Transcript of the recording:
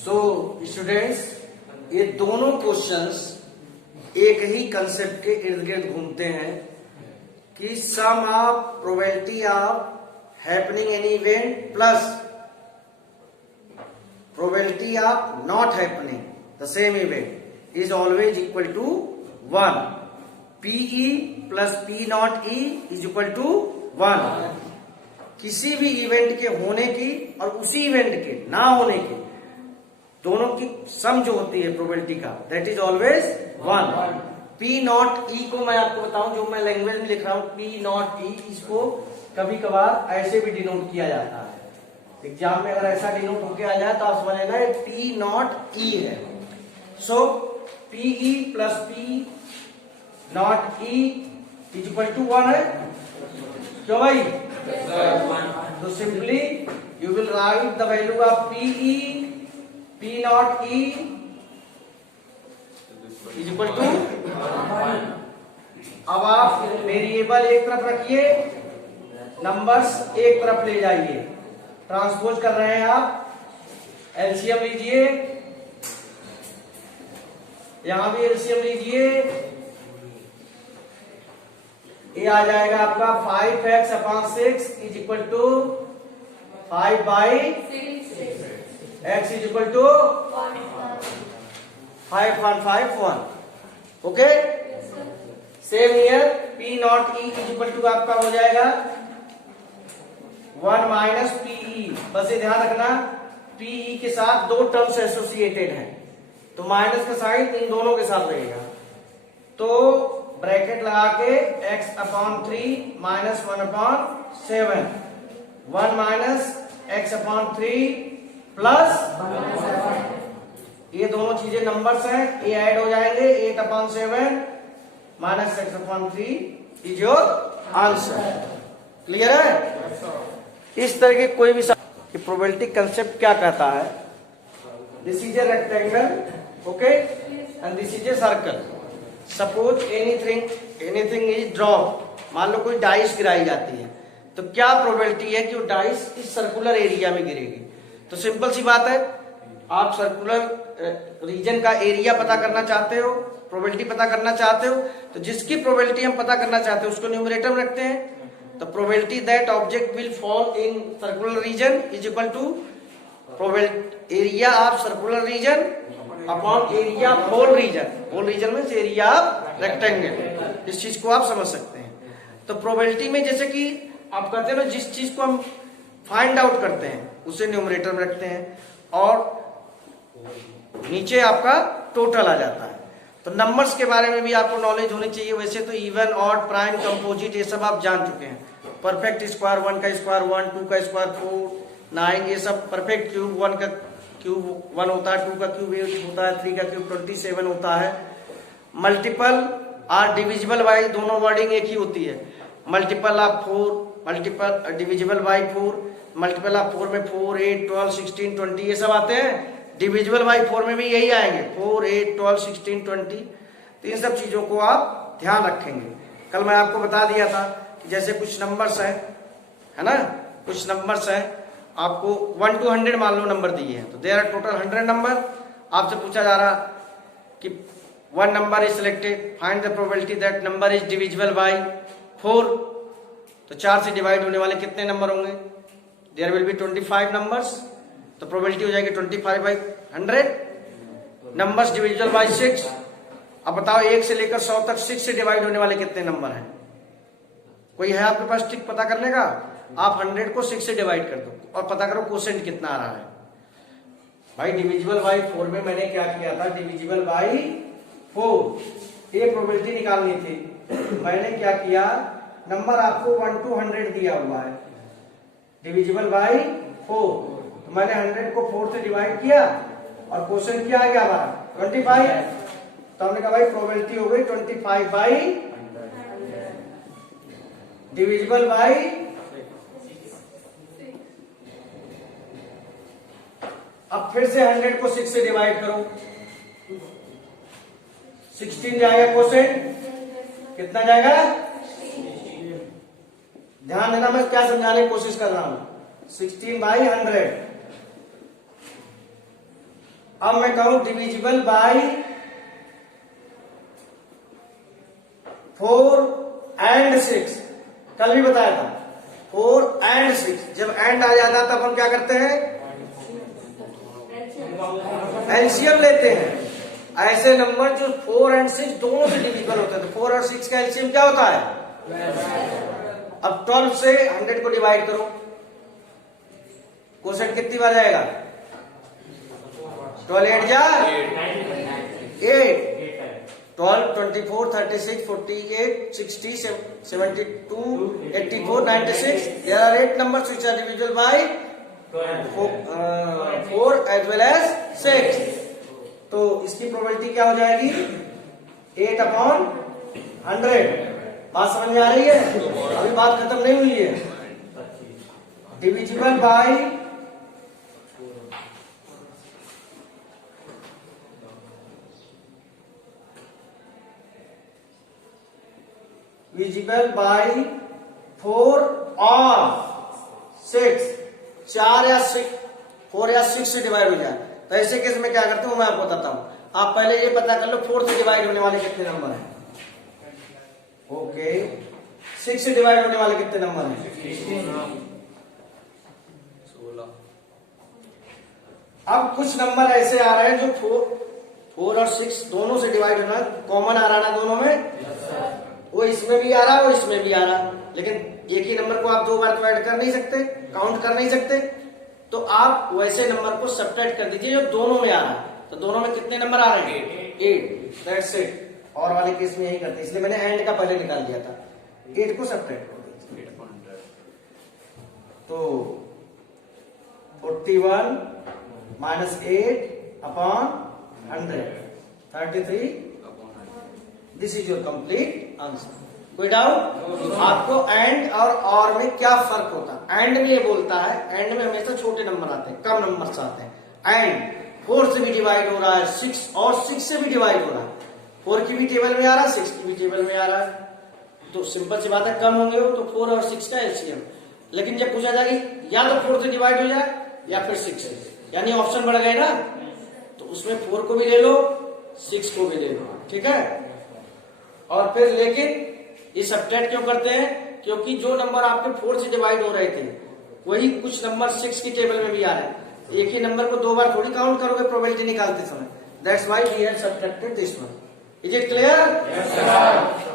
So students, ये दोनों questions एक ही कंसेप्ट के इर्द गिर्द घूमते हैं कि sum of probability of happening any event plus probability of not happening the same event is always equal to 1. PE plus P not E is equal to 1. किसी भी इवेंट के होने की और उसी इवेंट के ना होने की दोनों की सम जो होती है प्रोबेबिलिटी का, that is always 1. P not E को मैं आपको बताऊं, जो मैं लैंग्वेज में लिख रहा हूं P नॉट E, इसको कभी कभार ऐसे भी डिनोट किया जाता है एग्जाम में. अगर ऐसा डिनोट होके आ जाए तो आप समझ लेना P नॉट E है. So PE plus P not E is equal to 1 है. क्यों भाई? तो simply you will write the value of PE P not E is equal to. अब आप वेरिएबल एक तरफ रखिए, नंबर्स एक तरफ ले जाइए. ट्रांसपोज कर रहे हैं आप, एलसीएम लीजिए, यहां भी एलसीएम लीजिए. ये आ जाएगा आपका 5x upon 6 is equal to 5 by x is equal to 5.51. Okay. Same here P not E is equal to आपका हो जाएगा 1 माइनस PE. बस ये ध्यान रखना PE के साथ दो टर्म्स एसोसिएटेड हैं, तो माइनस का साइन इन दोनों के साथ रहेगा. तो ब्रैकेट लगा के x upon 3 minus 1 upon 7, 1 minus x upon 3 plus, ये दोनों चीजें नंबर्स हैं, ये ऐड हो जाएंगे. 8 upon 7 minus x upon 3 is your answer. Clear है? इस तरह के कोई भी कि प्रोबेबिलिटी कंसेप्ट क्या कहता है, this is a rectangle, okay, and this is a circle. Suppose anything is drop. मान लो कोई डाइस गिराई जाती है, तो क्या प्रोबेबिलिटी है कि वो डाइस इस सर्कुलर एरिया में गिरेगी? तो सिंपल सी बात है, आप सर्कुलर रीजन का एरिया पता करना चाहते हो, प्रोबेबिलिटी पता करना चाहते हो, तो जिसकी प्रोबेबिलिटी हम पता करना चाहते हो उसको न्यूमरेटर में रखते हैं. तो probability that object will fall in circular region is equal to probability area of circular region upon area of whole region. Whole region में एरिया ऑफ रेक्टेंगल. इस चीज को आप समझ सकते हैं. तो प्रोबेबिलिटी में जैसे कि आप कहते हैं ना, जिस चीज को हम फाइंड आउट करते हैं उसे न्यूमरेटर में रखते हैं और नीचे आपका टोटल आ जाता है. तो नंबर्स के बारे में भी आपको नॉलेज होनी चाहिए. वैसे तो इवन, ऑड, प्राइम, कंपोजिट ये सब आप जान चुके हैं. परफेक्ट स्क्वायर, 1 का स्क्वायर 1, 2 का स्क्वायर 4, 9, ये सब परफेक्ट क्यूब. 1 का क्यूब 1 होता है, 2 का क्यूब 8 होता है, 3 का क्यूब 27 होता है. मल्टीपल और डिविजिबल बाई दोनों वर्डिंग एक ही होती है. Multiple of 4, multiple divisible by 4, multiple of 4 में 4, 8, 12, 16, 20 ये सब आते हैं. डिविजिबल बाई 4 में भी यही आएंगे, 4, 8, 12, 16, 20. तो इन सब चीजों को आप ध्यान रखेंगे. कल मैं आपको बता दिया था कि जैसे कुछ नंबर्स हैं, है ना, कुछ नंबर्स हैं, आपको 1 to 100 मान लो नंबर दिए हैं, तो देयर आर टोटल 100 नंबर. आपसे पूछा जा रहा कि 1 number is selected, find the probability that number is divisible by 4. तो 4 से डिवाइड होने वाले कितने नंबर होंगे? There will be 25 numbers. तो प्रोबेबिलिटी हो जाएगी 25/100. Numbers divisible by 6. अब बताओ 1 से लेकर 100 तक 6 से डिवाइड होने वाले कितने नंबर हैं? कोई है आपके पास ट्रिक पता करने का? आप 100 को 6 से डिवाइड कर दो और पता करो क्वोशिएंट कितना आ रहा है. भाई डिविजिबल बाई 4 में मैंने क्या किया था, डिविजिबल बाई 4 ये प्रोबेबिलिटी निकालनी थी. मैंने क्या किया, नंबर आपको 1 to 100 दिया हुआ है, डिविजिबल बाई 4. तो मैंने 100 को 4 से डिवाइड किया और क्वेश्चन क्या आ गया हमारा 25. तो हमने कहा भाई प्रोबेबिलिटी हो गई 25 बाई डिविजिबल बाई, अब फिर से 100 को 6 से डिवाइड करो, 16 जाएगा क्वोशिएंट. कितना जाएगा? ध्यान देना, मैं क्या समझाने की कोशिश कर रहा हूं. 16/100 अब मैं कहूं डिविजिबल बाई 4 and 6, कल भी बताया था 4 and 6, जब एंड आ जाता तब हम क्या करते हैं, एलसीएम लेते हैं। ऐसे नंबर जो 4 and 6 दोनों से डिविजिबल होते हैं, तो 4 और 6 का एलसीएम क्या होता है? अब 12 से 100 को डिवाइड करो, क्वोशेंट कितनी बार जाएगा? 12 8 जा 8, 12 24 36 48 60 72 84 96, there are 8 numbers which are divisible by 4 as well as 6। तो इसकी प्रोबेबिलिटी क्या हो जाएगी? 8/100। बात समझ में आ रही है? अभी बात खत्म नहीं हुई है। डिविजिबल बाय डिविजिबल बाय 4 और 6, 4 या 6, 4 या 6 से डिवाइड हो जाए तो ऐसे केस में क्या करते हूं मैं आपको बताता हूं। आप पहले ये पता कर लो 4 से डिवाइड होने वाले कितने नंबर हैं। ओके, 6 से डिवाइड होने वाले कितने नंबर हैं? 16। अब कुछ नंबर ऐसे आ रहे हैं जो 4 और 6 दोनों से डिवाइड होना, कॉमन आ रहा ना दोनों में, वो इसमें भी आ रहा वो इसमें भी आ रहा, लेकिन एक ही नंबर को आप 2 बार डिवाइड कर नहीं सकते, काउंट कर नहीं सकते, तो आप वैसे नंबर को सब्ट्रैक्ट कर दीजिए जो दोनों में आ रहा है। तो दोनों में कितने नंबर आ रहे हैं? 8, दैट्स इट। और वाले केस में यही करते, इसलिए मैंने एंड का पहले निकाल दिया था। 8 को सब्ट्रैक्ट कर दीजिए, तो 41 minus 8/100 33। This is your complete answer. कोई डाउट? आपको एंड और में क्या फर्क होता है? एंड में ये बोलता है, एंड में हमेशा छोटे नंबर आते हैं, कम नंबर आते हैं। एंड 4 से भी डिवाइड हो रहा है, 6 और 6 से भी डिवाइड हो रहा है, 4 की भी टेबल में आ रहा है, 6 की भी टेबल में आ रहा है, तो सिंपल सी बात है कम होंगे हो तो 4 और 6 का एलसीएम। लेकिन जब पूछा जाए या तो 4 से डिवाइड हो जाए या फिर 6 से, यानी ऑप्शन बढ़ गए ना, तो उसमें 4 को भी ले लो 6 को भी ले लो, ठीक है। और फिर लेकिन ये सब्ट्रैक्ट क्यों करते हैं? क्योंकि जो नंबर आपके 4 से डिवाइड हो रहे थे वही कुछ नंबर 6 की टेबल में भी आ रहे हैं। एक ही नंबर को 2 बार थोड़ी काउंट करोगे प्रोबेबिलिटी निकालते समय। That's why we have subtracted this one. Is it clear? Yes sir.